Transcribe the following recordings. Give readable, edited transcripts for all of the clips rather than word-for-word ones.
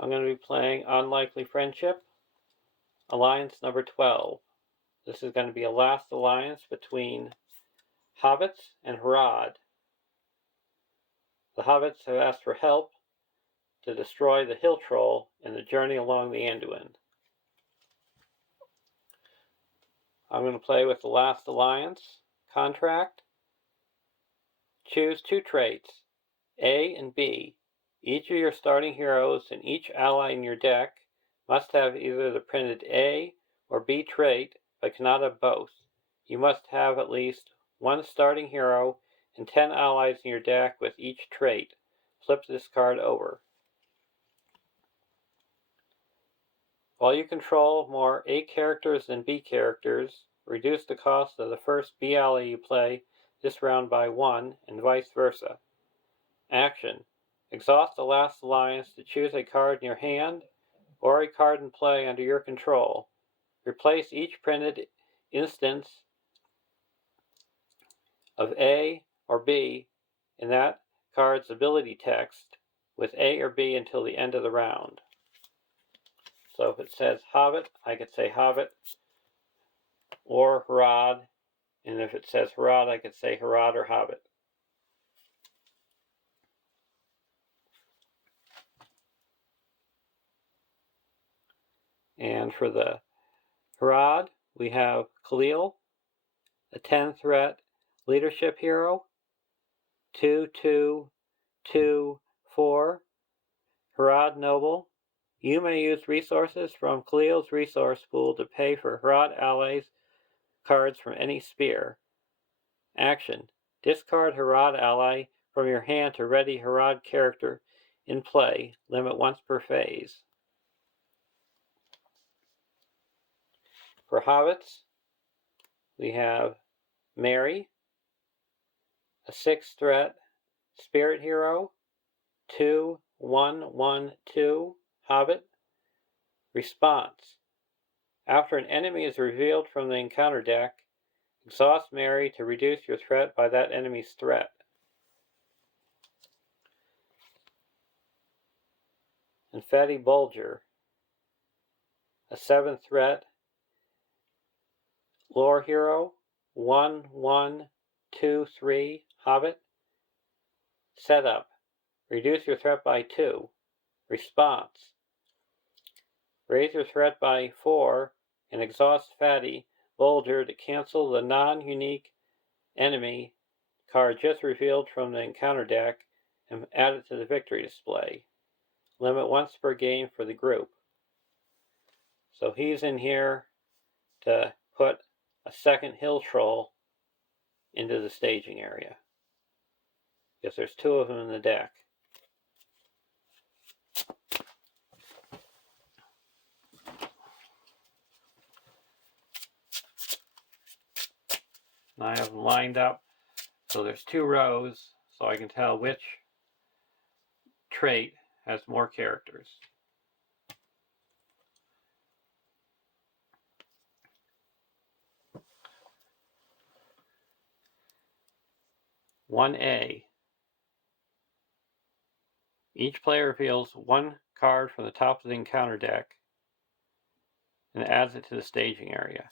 I'm going to be playing Unlikely Friendship, Alliance number 12. This is going to be a last alliance between Hobbits and Harad. The Hobbits have asked for help to destroy the Hill Troll in the journey along the Anduin. I'm going to play with the last alliance contract. Choose 2 traits, A and B. Each of your starting heroes and each ally in your deck must have either the printed A or B trait, but cannot have both. You must have at least 1 starting hero and 10 allies in your deck with each trait. Flip this card over. While you control more A characters than B characters, reduce the cost of the first B ally you play this round by 1, and vice versa. Action. Exhaust the last alliance to choose a card in your hand or a card in play under your control. Replace each printed instance of A or B in that card's ability text with A or B until the end of the round. So if it says Hobbit, I could say Hobbit or Harad, and if it says Harad, I could say Harad or Hobbit. And for the Harad, we have Khalil, a 10 threat leadership hero, 2/2/2/4, Harad Noble. You may use resources from Khalil's resource pool to pay for Harad allies cards from any sphere. Action. Discard Harad ally from your hand to ready Harad character in play. Limit once per phase. For Hobbits, we have Mary, a 6 threat spirit hero, 2/1/1/2 Hobbit. Response. After an enemy is revealed from the encounter deck, exhaust Mary to reduce your threat by that enemy's threat. And Fatty Bulger, a 7 threat lore hero, 1/1/2/3 Hobbit. Setup. Reduce your threat by 2. Response. Raise your threat by 4 and exhaust Fatty Bulger to cancel the non-unique enemy card just revealed from the encounter deck and add it to the victory display. Limit once per game for the group. So he's in here to put a second hill troll into the staging area, because there's 2 of them in the deck. And I have them lined up so there's 2 rows, so I can tell which trait has more characters. One A. Each player reveals 1 card from the top of the encounter deck and adds it to the staging area.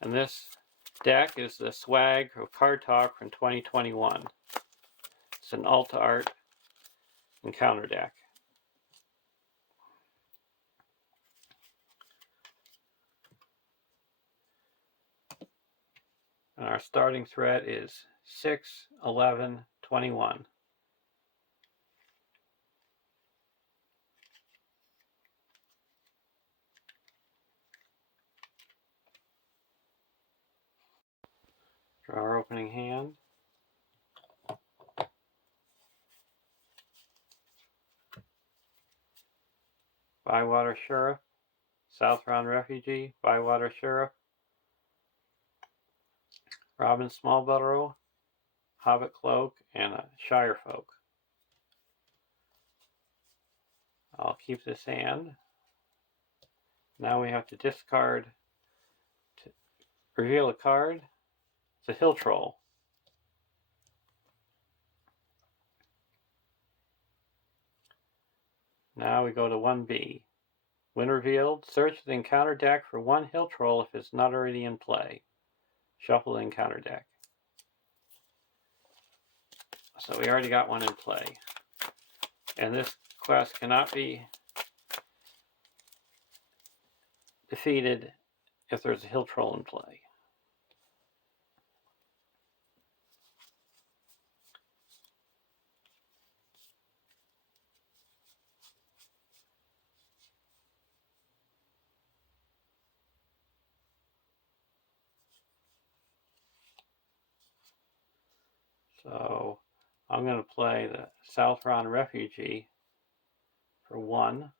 And this deck is the swag of Card Talk from 2021. It's an alt art encounter deck. And our starting threat is 6/11/21. Draw our opening hand. Bywater Sheriff, South Round Refugee, Bywater Sheriff, Robin Smallborough, Hobbit Cloak, and a Shire Folk. I'll keep this hand. Now we have to discard to reveal a card It's a hill troll. Now we go to 1B. When revealed, search the encounter deck for one hill troll if it's not already in play. Shuffle the encounter deck. So we already got one in play. And this quest cannot be defeated if there's a hill troll in play. So I'm going to play the Southron Refugee for 1.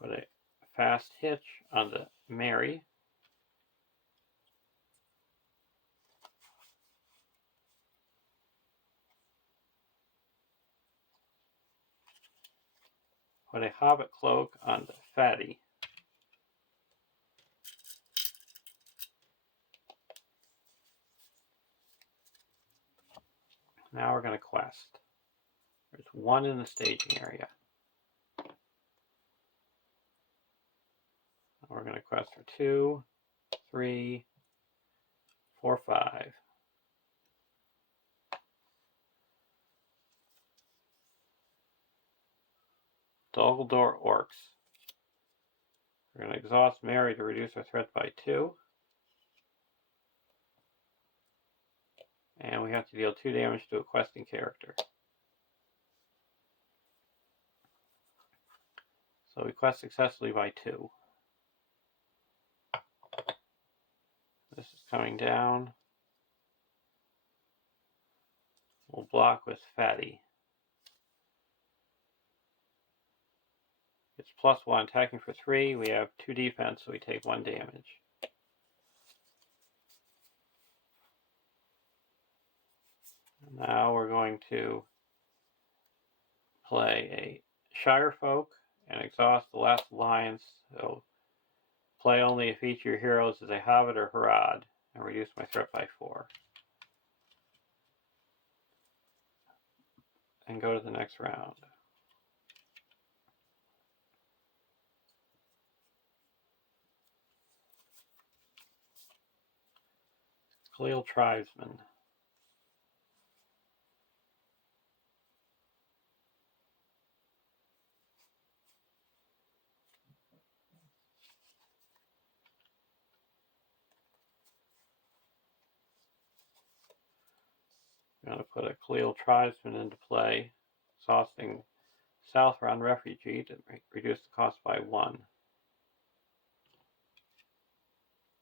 Put a fast hitch on the Mary. Put a Hobbit cloak on the Fatty. Now we're going to quest. There's 1 in the staging area. We're going to quest for 2, 3, 4, 5. Dumbledore Orcs. We're going to exhaust Mary to reduce our threat by 2. And we have to deal 2 damage to a questing character. So we quest successfully by 2. This is coming down. We'll block with Fatty. It's +1, attacking for 3. We have 2 defense, so we take 1 damage. Now we're going to play a Shire Folk and exhaust the last alliance. So play only if each of your heroes is a Hobbit or Harad, and reduce my threat by 4. And go to the next round. Khalil Tribesman. I'm going to put a Khalil Tribesman into play, exhausting Southron Refugee to reduce the cost by 1.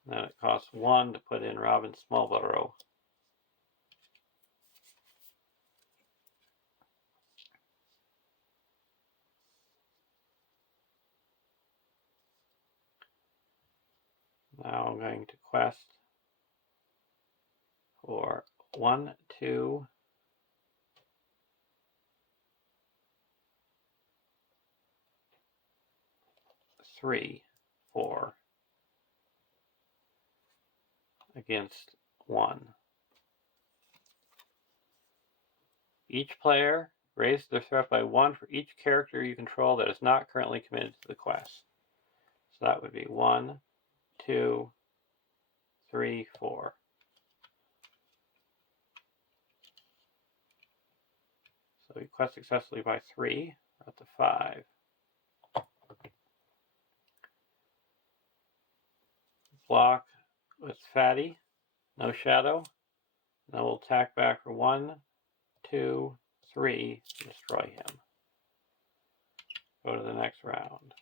Then it costs 1 to put in Robin Smallborough. Now I'm going to quest for 1, 2, 3, 4 against 1. Each player raises their threat by 1 for each character you control that is not currently committed to the quest. So that would be 1, 2, 3, 4. So we quest successfully by 3. We're up to 5. Block with Fatty, no shadow. Then we'll attack back for 1, 2, 3, destroy him. Go to the next round.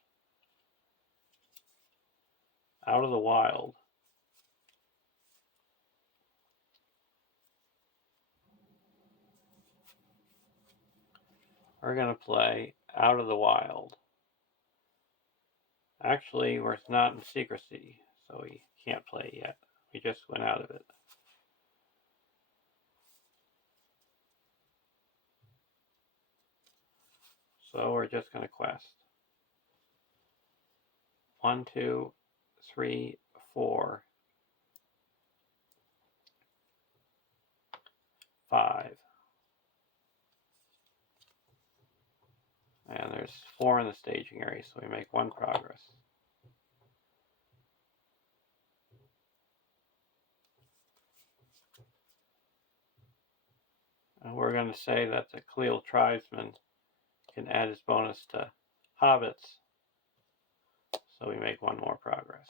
Out of the Wild. We're going to play Out of the Wild. Actually, we're not in secrecy, so we can't play yet. We just went out of it. So we're just going to quest. 1, 2, 3, 4, 5. And there's 4 in the staging area, so we make 1 progress. And we're going to say that the Khalil tribesman can add his bonus to hobbits, so we make 1 more progress.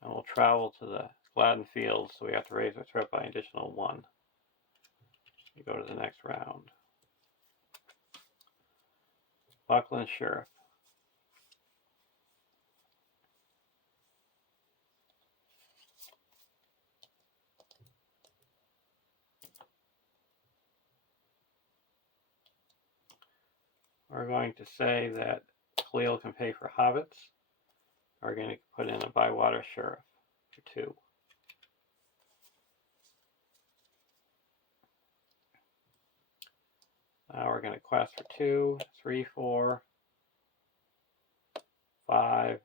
And we'll travel to the Gladden Fields, so we have to raise our threat by an additional 1. We go to the next round. Buckland Sheriff. We're going to say that Khalil can pay for hobbits. We're going to put in a Bywater Sheriff for 2. Now we're going to quest for 2, 3, 4, 5,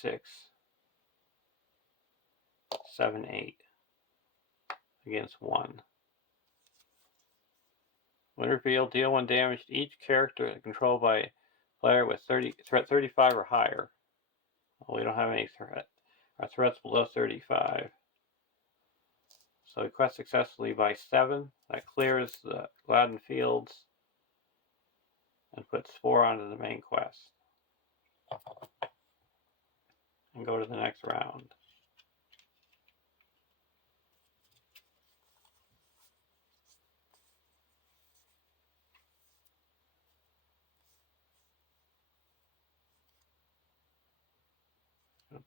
6, 7, 8 against 1. When revealed, deal 1 damage to each character controlled by a player with threat 35 or higher. Well, we don't have any threat. Our threat's below 35. So we quest successfully by 7. That clears the Gladden Fields and puts 4 onto the main quest. And go to the next round.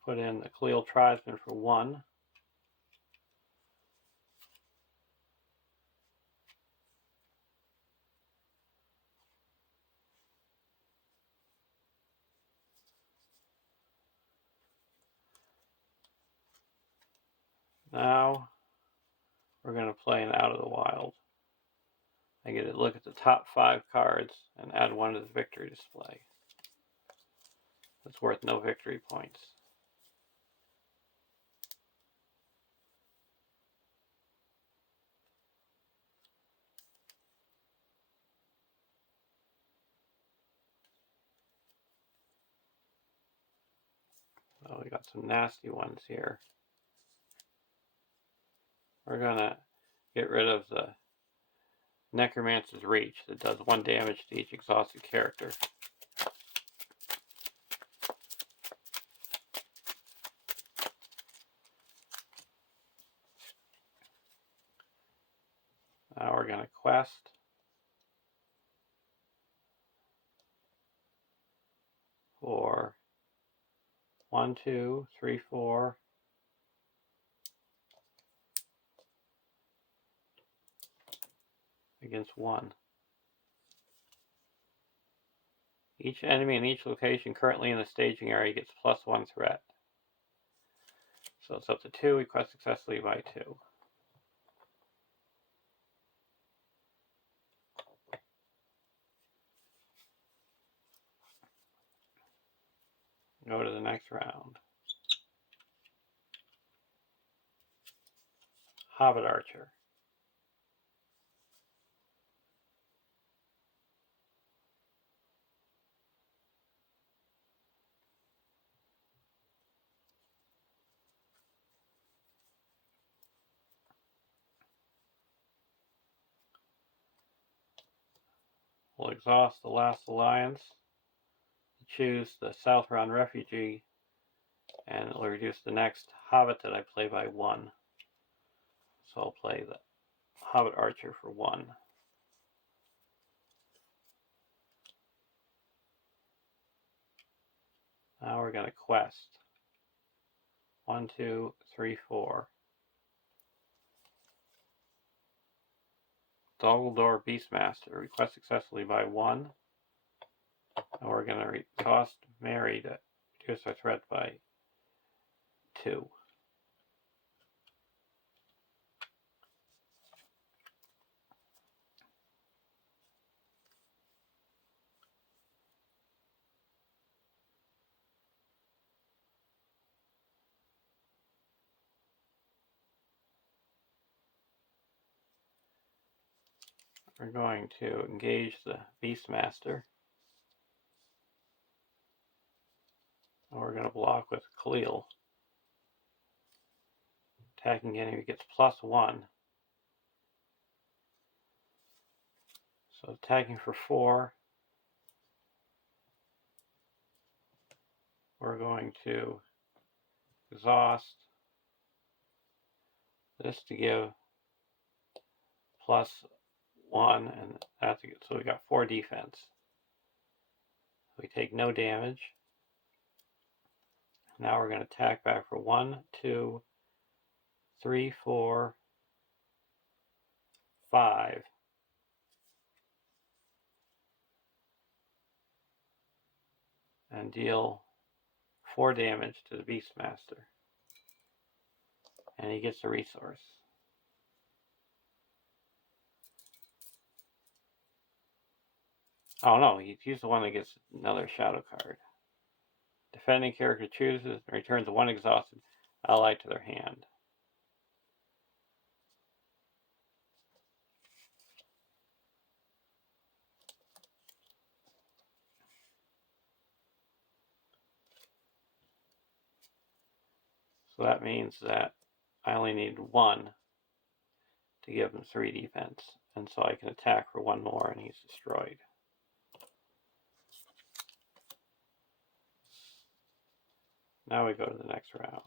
Put in the Khalil tribesman for 1. Now we're going to play an Out of the Wild. I get to look at the top 5 cards and add 1 to the victory display. It's worth no victory points. Oh, we got some nasty ones here. We're going to get rid of the Necromancer's Reach that does 1 damage to each exhausted character. Now we're going to quest for 1, 2, 3, 4, against 1. Each enemy in each location currently in the staging area gets +1 threat. So it's up to 2. We quest successfully by 2. Go to the next round. Hobbit Archer. We'll exhaust the last alliance. Choose the Southron Refugee, and it'll reduce the next Hobbit that I play by 1. So I'll play the Hobbit Archer for 1. Now we're going to quest. 1, 2, 3, 4. Dumbledore Beastmaster. Request successfully by 1. And we're going to cost Mary to reduce our threat by 2. We're going to engage the Beastmaster. And we're going to block with Khalil. Attacking enemy gets +1. So attacking for 4. We're going to exhaust this to give +1, and that's so we got 4 defense. We take no damage. Now we're going to attack back for 1, 2, 3, 4, 5. And deal 4 damage to the Beastmaster. And he gets a resource. Oh no, he's the one that gets another shadow card. Defending character chooses and returns 1 exhausted ally to their hand. So that means that I only need 1 to give him 3 defense. And so I can attack for 1 more and he's destroyed. Now we go to the next round.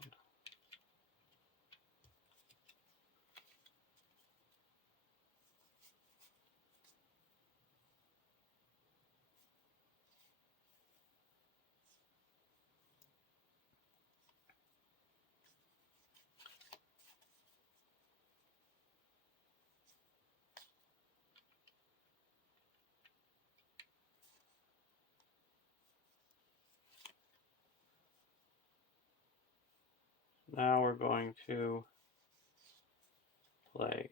Now we're going to play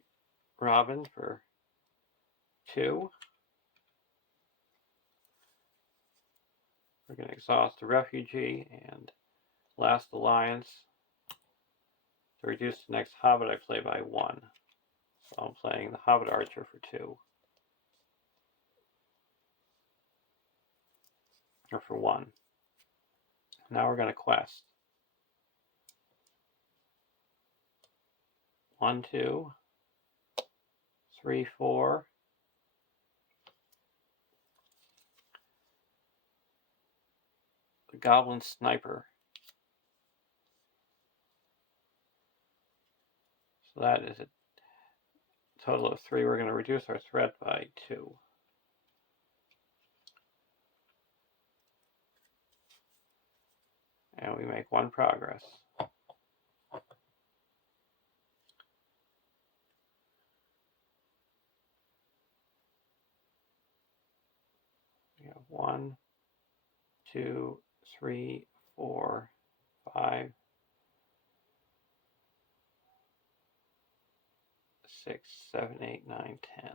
Robin for 2. We're going to exhaust the refugee and Last Alliance to reduce the next Hobbit I play by 1. So I'm playing the Hobbit Archer for 2. Or for 1. Now we're going to quest. 1, 2, 3, 4. The Goblin Sniper. So that is a total of 3. We're going to reduce our threat by 2. And we make 1 progress. We have 1, 2, 3, 4, 5, 6, 7, 8, 9, 10.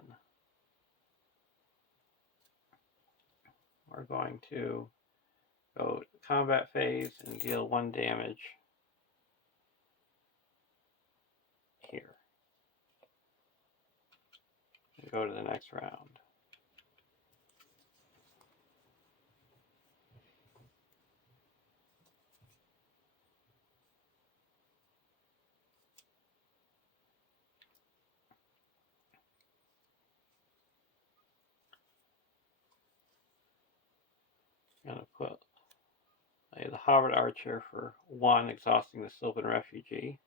We're going to go to combat phase and deal 1 damage here. And go to the next round. I'm going to put the Harad Archer for 1, exhausting the Sylvan Refugee.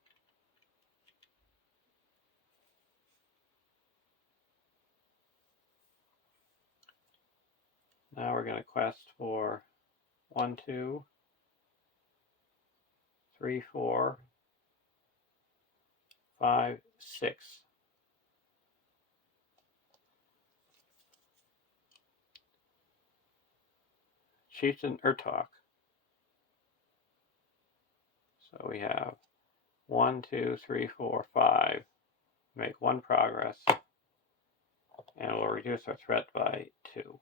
Now we're going to quest for 1, 2, 3, 4, 5, 6. Chieftain Urtok. So we have 1, 2, 3, 4, 5. Make 1 progress, and we'll reduce our threat by 2.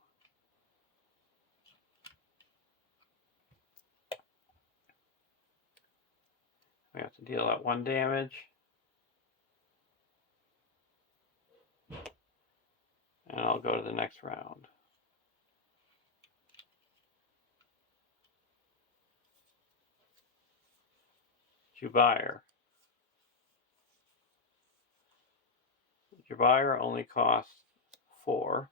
We have to deal out 1 damage. And I'll go to the next round. Jubair. Jubair only costs 4.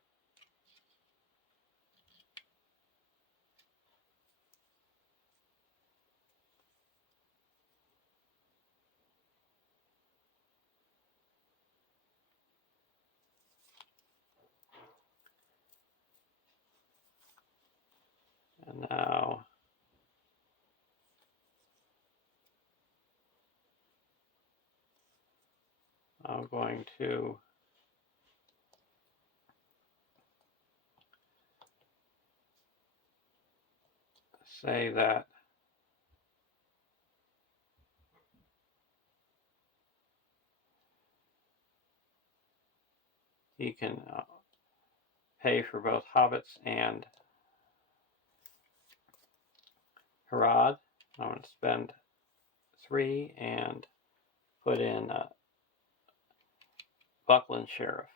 And now I'm going to say that he can pay for both Hobbits and Harad. I'm going to spend 3 and put in Buckland Sheriff.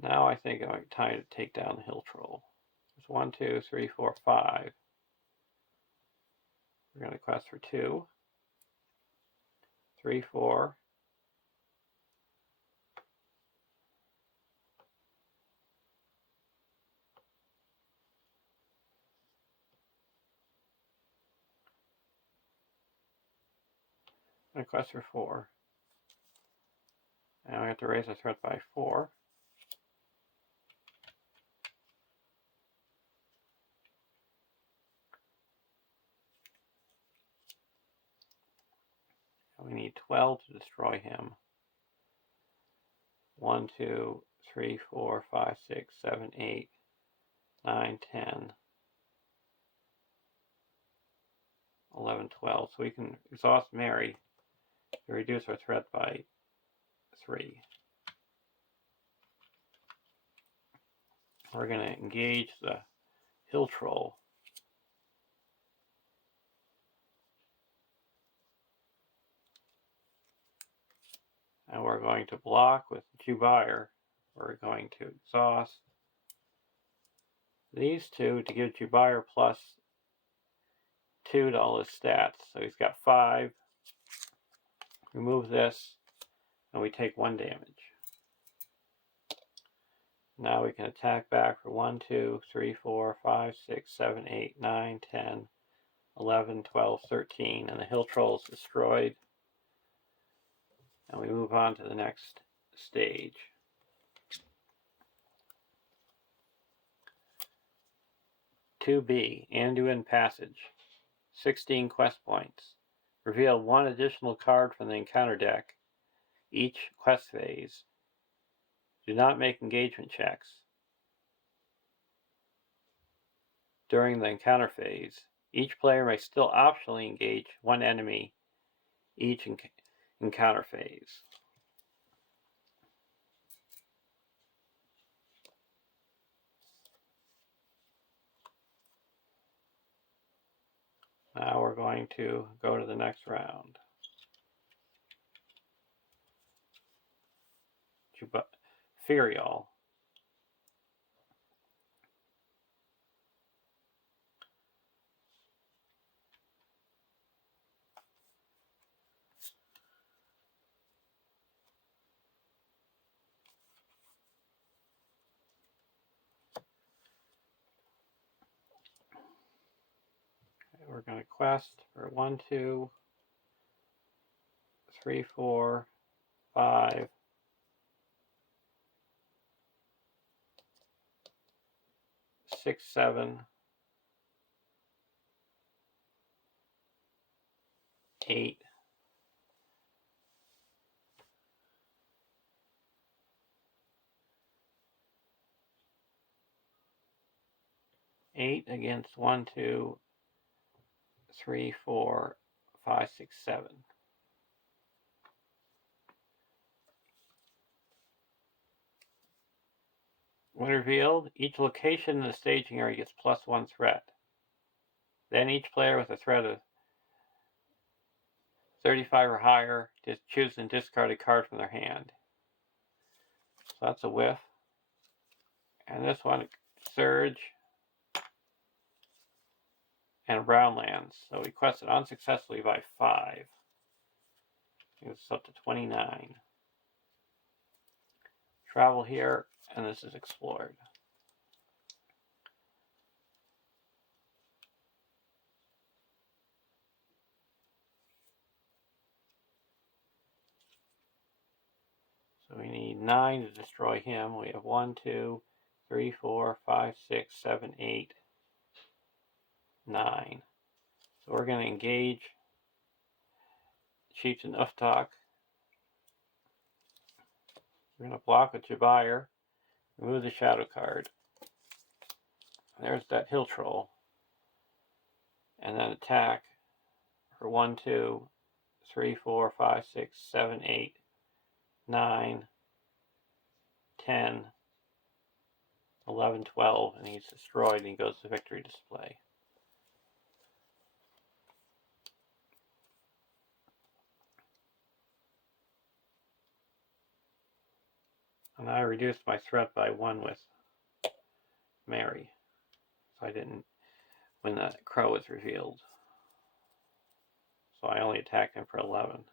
Now I think I'm time to take down the Hill Troll. There's 1, 2, 3, 4, 5. We're going to quest for 2, 3, 4. I'm going to quest for 4. And we have to raise the threat by 4. We need 12 to destroy him. 1, 2, 3, 4, 5, 6, 7, 8, 9, 10, 11, 12. So we can exhaust Mary to reduce our threat by 3. We're going to engage the Hill Troll. And we're going to block with Jubair. We're going to exhaust these 2 to give Jubair plus 2 to all his stats. So he's got 5. Remove this, and we take 1 damage. Now we can attack back for 1, 2, 3, 4, 5, 6, 7, 8, 9, 10, 11, 12, 13, and the Hill Troll is destroyed. And we move on to the next stage. (2B) Anduin Passage. 16 quest points. Reveal 1 additional card from the encounter deck each quest phase. Do not make engagement checks during the encounter phase. Each player may still optionally engage 1 enemy each encounter phase. Now we're going to go to the next round. Ferial. We're going to quest for 1, 2, 3, 4, 5, 6, 7, 8. Eight against 1, 2, 3, 4, 5, 6, 7. When revealed, each location in the staging area gets +1 threat. Then each player with a threat of 35 or higher just choose and discard a card from their hand. So that's a whiff. And this one, Surge and Brown Lands. So we quested unsuccessfully by 5. It's up to 29. Travel here, and this is explored. So we need 9 to destroy him. We have 1, 2, 3, 4, 5, 6, 7, 8, 9. So we're going to engage Chieftain Uftak. We're going to block with Jabir, remove the shadow card. There's that hill troll. And then attack for 1, 2, 3, 4, 5, 6, 7, 8, 9, 10, 11, 12, and he's destroyed and he goes to victory display. And I reduced my threat by 1 with Mary. So I didn't when that crow was revealed. So I only attacked him for 11.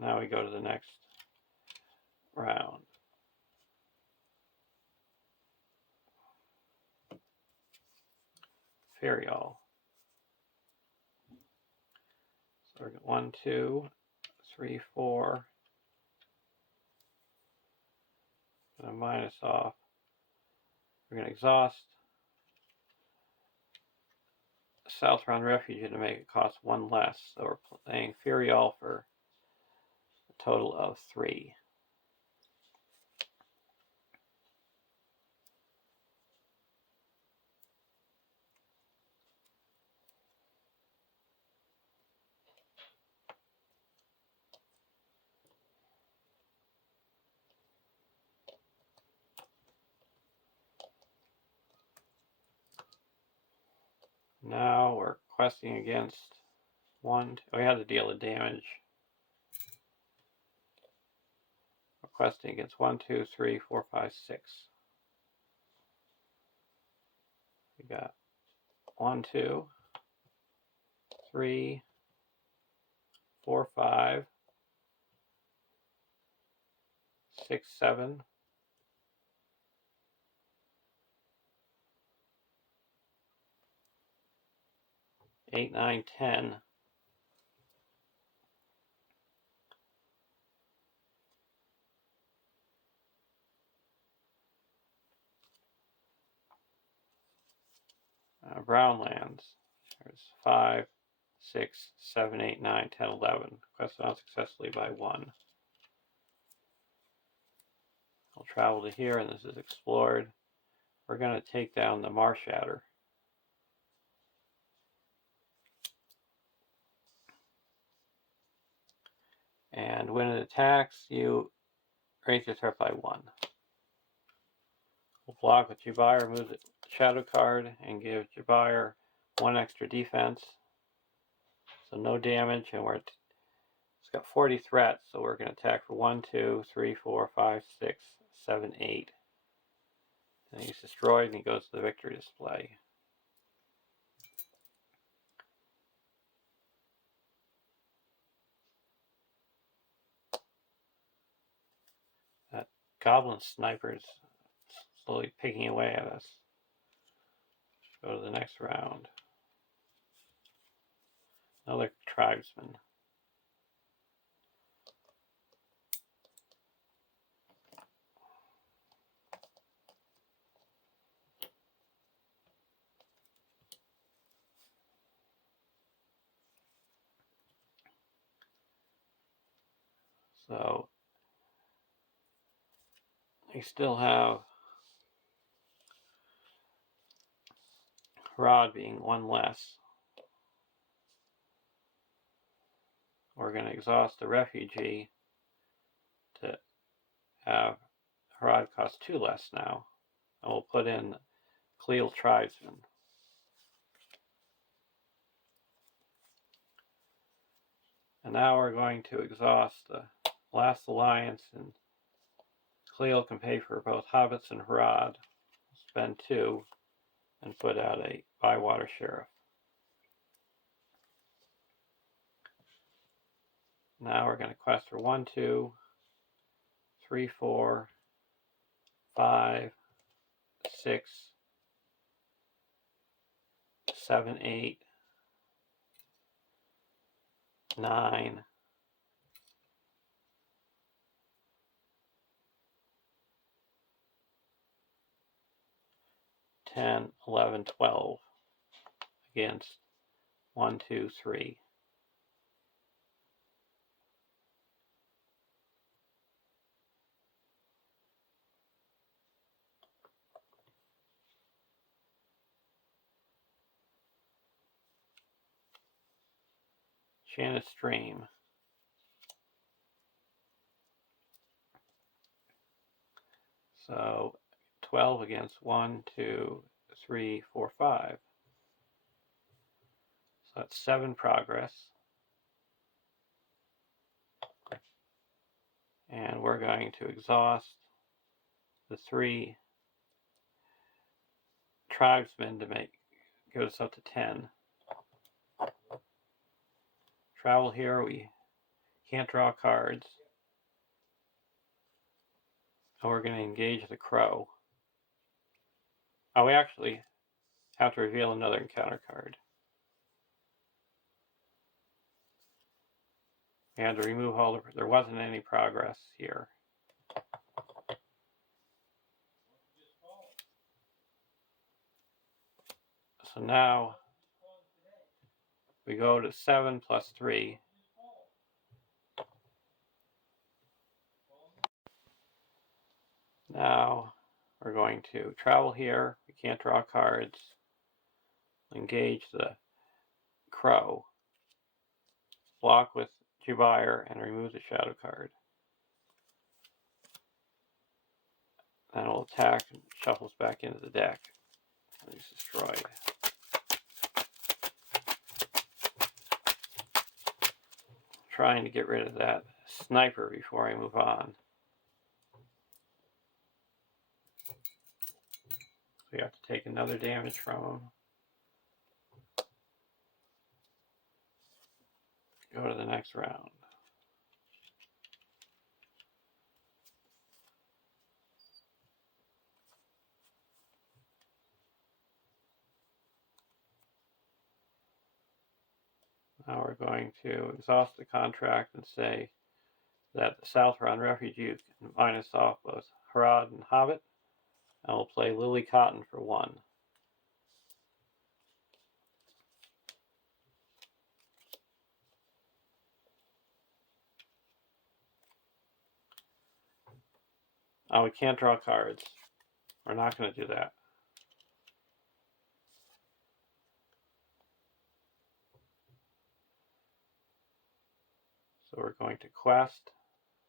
Now we go to the next round. Ferial. So we're going 1, 2, 3, 4. Going to minus off. We're going to exhaust South Round Refuge to make it cost 1 less. So we're playing Ferial for a total of 3. Now we're questing against 1. We had to deal the damage. We're questing against 1, 2, 3, 4, 5, 6. We got 1, 2, 3, 4, 5, 6, 7. 8, 9, 10. Brown lands. There's 5, 6, 7, 8, 9, 10, 11. Quested unsuccessfully by 1. I'll travel to here, and this is explored. We're going to take down the Marshatter. And when it attacks, you raise your threat by 1. We'll block with Jabir, remove the shadow card, and give Jabir 1 extra defense. So no damage, and it's got 40 threats, so we're going to attack for 1, 2, 3, 4, 5, 6, 7, 8. And he's destroyed, and he goes to the victory display. That goblin sniper's slowly picking away at us. Go to the next round. Another tribesman. So we still have Harad being one less. We're going to exhaust the refugee to have Harad cost 2 less now. And we'll put in Cleel Tribesman. And now we're going to exhaust the last alliance, and Cleel can pay for both Hobbits and Harad. Spend 2 and put out a Bywater Sheriff. Now we're going to quest for 1, 2, 3, 4, 5, 6, 7, 8, 9, 10, 11, 12 against 1, 2, 3. Shannon Stream. So 12 against 1, 2, 3, 4, 5. So that's 7 progress. And we're going to exhaust the 3 tribesmen to give us up to 10. Travel here, we can't draw cards. So we're going to engage the crow. Oh, we actually have to reveal another encounter card. We had to remove all there wasn't any progress here. So now we go to 7 plus 3. Now we're going to travel here. We can't draw cards. Engage the crow. Block with Jubire and remove the shadow card. Then we'll attack and shuffles back into the deck. And he's destroyed. Trying to get rid of that sniper before I move on. We have to take another damage from him. Go to the next round. Now we're going to exhaust the contract and say that the South Round Refugee can minus off both Harad and Hobbit. And we'll play Lily Cotton for 1. Oh, we can't draw cards. We're not going to do that. So we're going to quest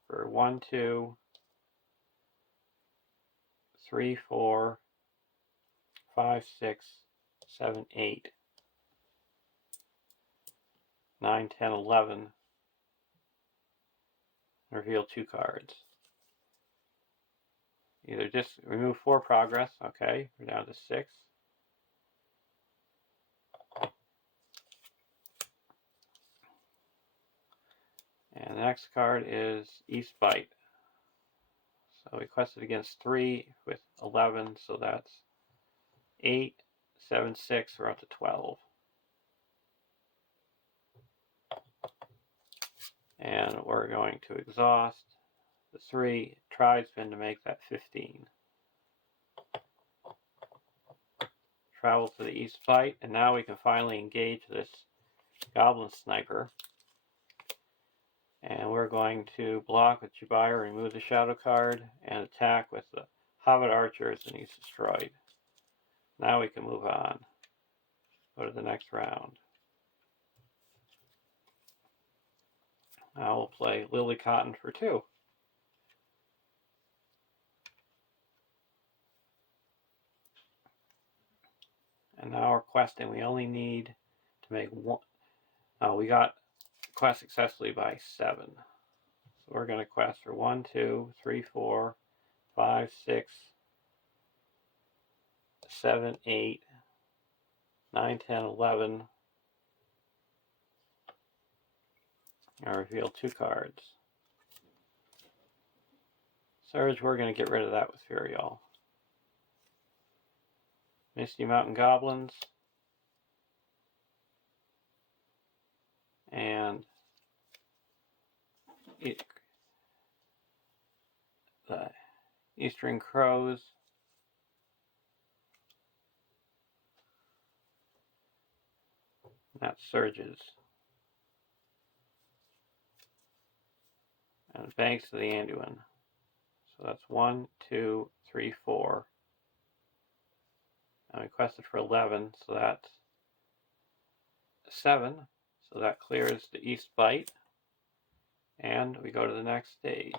for 1, 2, 3, 4, 5, 6, 7, 8, 9, 10, 11. Reveal 2 cards. Either just remove 4 progress. Okay, we're down to 6. And the next card is East Bite. So we quested against 3 with 11, so that's 8, 7, 6, we're up to 12. And we're going to exhaust the 3 tribesmen to make that 15. Travel to the East Fight, and now we can finally engage this Goblin Sniper. And we're going to block with Jabire, remove the shadow card, and attack with the Hobbit archers, and he's destroyed. Now we can move on. Go to the next round. Now we'll play Lily Cotton for 2. And now we're questing. We only need to make 1. Oh, we got quest successfully by 7. So we're going to quest for 1, 2, 3, 4, 5, 6, 7, 8, 9, 10, 11. And reveal 2 cards. Surge, we're going to get rid of that with Furial. Misty Mountain Goblins. And the Eastern Crows. That surges. And banks to the Anduin. So that's 1, 2, 3, 4. And we quested for 11, so that's 7. So that clears the East Bite. And we go to the next stage.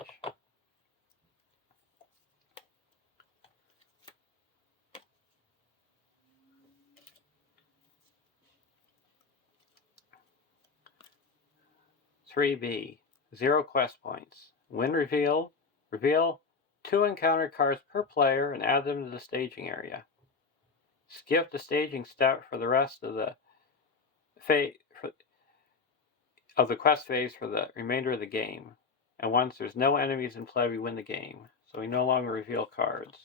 (3B) 0 quest points. Win reveal. Reveal 2 encounter cards per player and add them to the staging area. Skip the staging step for the rest of the quest phase for the remainder of the game. And once there's no enemies in play, we win the game. So we no longer reveal cards.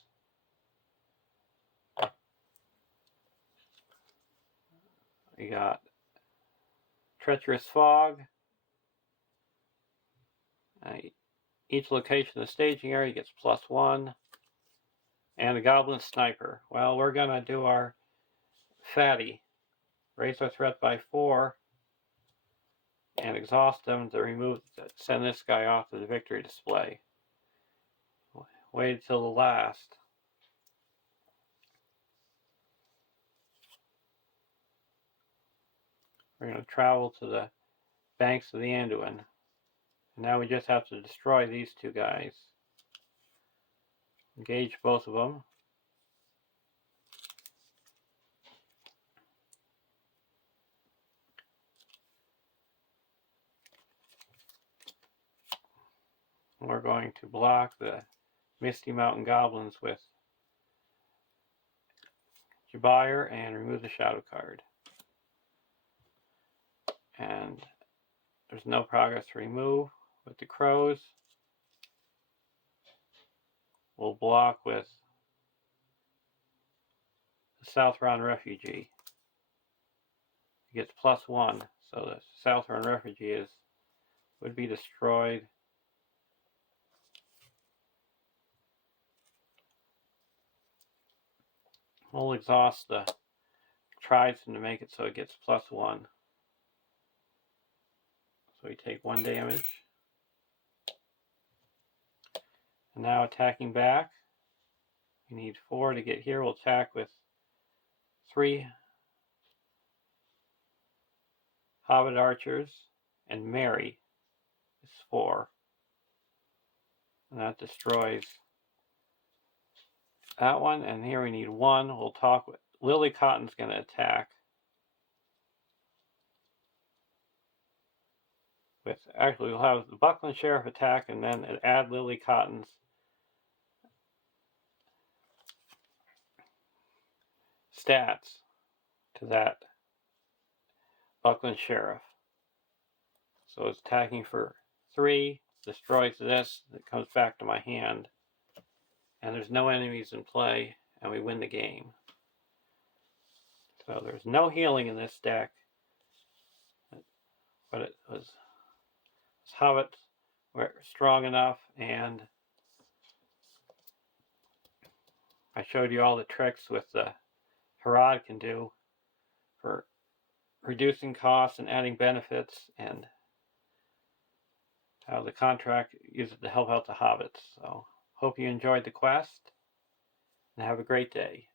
We got Treacherous Fog. Each location in the staging area gets +1. And a Goblin Sniper. Well, we're going to do our fatty. Raise our threat by 4. And exhaust them to send this guy off to the victory display. Wait until the last. We're going to travel to the banks of the Anduin. And now we just have to destroy these 2 guys. Engage both of them. We're going to block the Misty Mountain Goblins with Jabire and remove the shadow card. And there's no progress to remove. With the Crows, we'll block with the Southron Refugee. He gets +1, so the Southron Refugee would be destroyed. We'll exhaust the Trident to make it so it gets +1. So we take 1 damage. And now attacking back. We need 4 to get here. We'll attack with 3 Hobbit archers, and Mary is 4. And that destroys that one. And here we need 1. We'll talk with Lily Cotton's going to attack. Actually, we'll have the Buckland Sheriff attack and then add Lily Cotton's stats to that Buckland Sheriff. So it's attacking for 3, destroys this, it comes back to my hand, and there's no enemies in play, and we win the game. So there's no healing in this deck, but it was Hobbits were strong enough, and I showed you all the tricks with the Harad can do for reducing costs and adding benefits, and the contract, use it to help out the hobbits. So hope you enjoyed the quest, and have a great day.